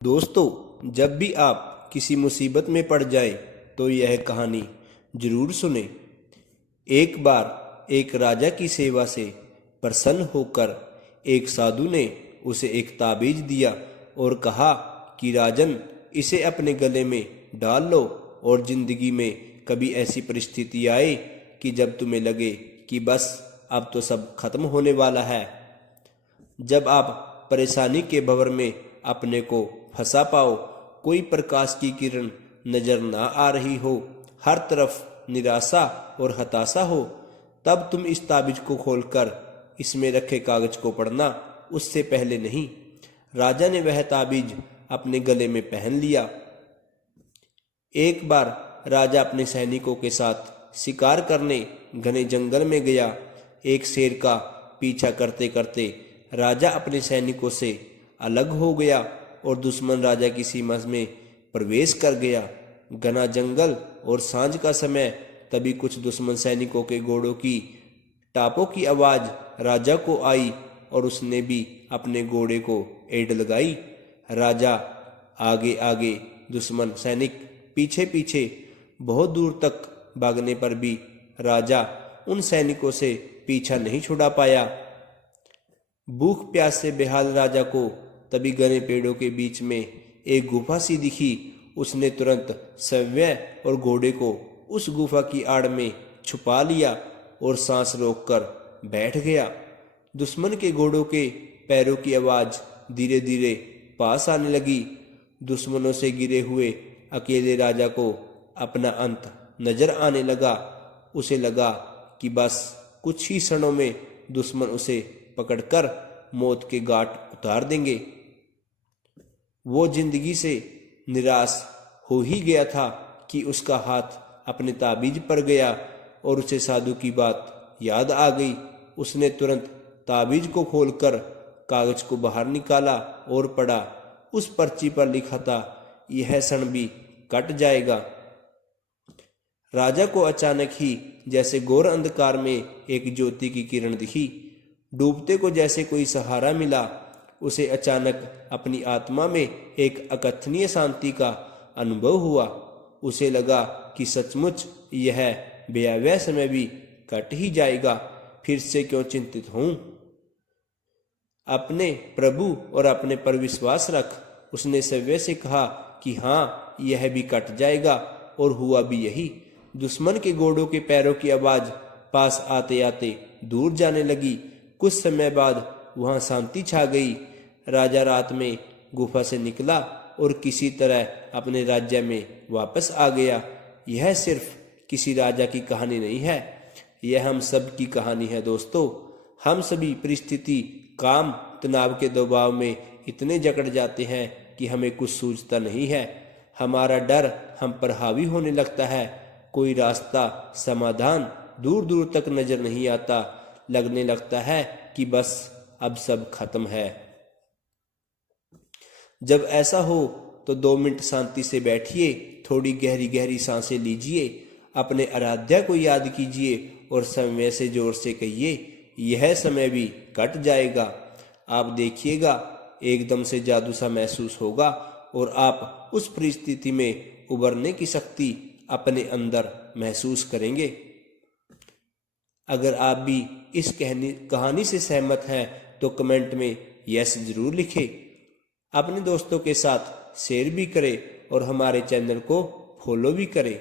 दोस्तों, जब भी आप किसी मुसीबत में पड़ जाएं तो यह कहानी जरूर सुने। एक बार एक राजा की सेवा से प्रसन्न होकर एक साधु ने उसे एक ताबीज दिया और कहा कि राजन, इसे अपने गले में डाल लो और जिंदगी में कभी ऐसी परिस्थिति आए कि जब तुम्हें लगे कि बस अब तो सब खत्म होने वाला है, जब आप परेशानी के भंवर में अपने को फंसा पाओ, कोई प्रकाश की किरण नजर ना आ रही हो, हर तरफ निराशा और हताशा हो, तब तुम इस ताबीज को खोलकर इसमें रखे कागज को पढ़ना, उससे पहले नहीं। राजा ने वह ताबीज अपने गले में पहन लिया। एक बार राजा अपने सैनिकों के साथ शिकार करने घने जंगल में गया। एक शेर का पीछा करते करते राजा अपने सैनिकों से अलग हो गया और दुश्मन राजा की सीमा में प्रवेश कर गया। घना जंगल और सांझ का समय, तभी कुछ दुश्मन सैनिकों के घोड़ों की टापों की आवाज राजा को आई और उसने भी अपने घोड़े को एड़ लगाई। राजा आगे आगे, दुश्मन सैनिक पीछे पीछे। बहुत दूर तक भागने पर भी राजा उन सैनिकों से पीछा नहीं छुड़ा पाया। भूख प्यास से बेहाल राजा को तभी घने पेड़ों के बीच में एक गुफा सी दिखी। उसने तुरंत सव्य और घोड़े को उस गुफा की आड़ में छुपा लिया और सांस रोककर बैठ गया। दुश्मन के घोड़ों के पैरों की आवाज धीरे धीरे पास आने लगी। दुश्मनों से घिरे हुए अकेले राजा को अपना अंत नजर आने लगा। उसे लगा कि बस कुछ ही क्षणों में दुश्मन उसे पकड़कर मौत के घाट उतार देंगे। वो जिंदगी से निराश हो ही गया था कि उसका हाथ अपने ताबीज पर गया और उसे साधु की बात याद आ गई। उसने तुरंत ताबीज को खोलकर कागज को बाहर निकाला और पढ़ा। उस पर्ची पर लिखा था, यह क्षण भी कट जाएगा। राजा को अचानक ही जैसे घोर अंधकार में एक ज्योति की किरण दिखी। डूबते को जैसे कोई सहारा मिला। उसे अचानक अपनी आत्मा में एक अकथनीय शांति का अनुभव हुआ। उसे लगा कि सचमुच यह भयावह समय भी कट ही जाएगा, फिर से क्यों चिंतित हूं। अपने प्रभु और अपने पर विश्वास रख। उसने सव्य से कहा कि हाँ, यह भी कट जाएगा, और हुआ भी यही। दुश्मन के घोड़ों के पैरों की आवाज पास आते आते दूर जाने लगी। कुछ समय बाद वहां शांति छा गई। राजा रात में गुफा से निकला और किसी तरह अपने राज्य में वापस आ गया। यह सिर्फ किसी राजा की कहानी नहीं है, यह हम सब की कहानी है। दोस्तों, हम सभी परिस्थिति, काम, तनाव के दबाव में इतने जकड़ जाते हैं कि हमें कुछ सूझता नहीं है। हमारा डर हम पर हावी होने लगता है। कोई रास्ता, समाधान दूर दूर तक नजर नहीं आता। लगने लगता है कि बस अब सब खत्म है। जब ऐसा हो तो 2 मिनट शांति से बैठिए, थोड़ी गहरी गहरी सांसें लीजिए, अपने आराध्या को याद कीजिए और समय से जोर से कहिए, यह समय भी कट जाएगा। आप देखिएगा, एकदम से जादू सा महसूस होगा और आप उस परिस्थिति में उबरने की शक्ति अपने अंदर महसूस करेंगे। अगर आप भी इस कहानी से सहमत हैं तो कमेंट में यस जरूर लिखें। अपने दोस्तों के साथ शेयर भी करें और हमारे चैनल को फॉलो भी करें।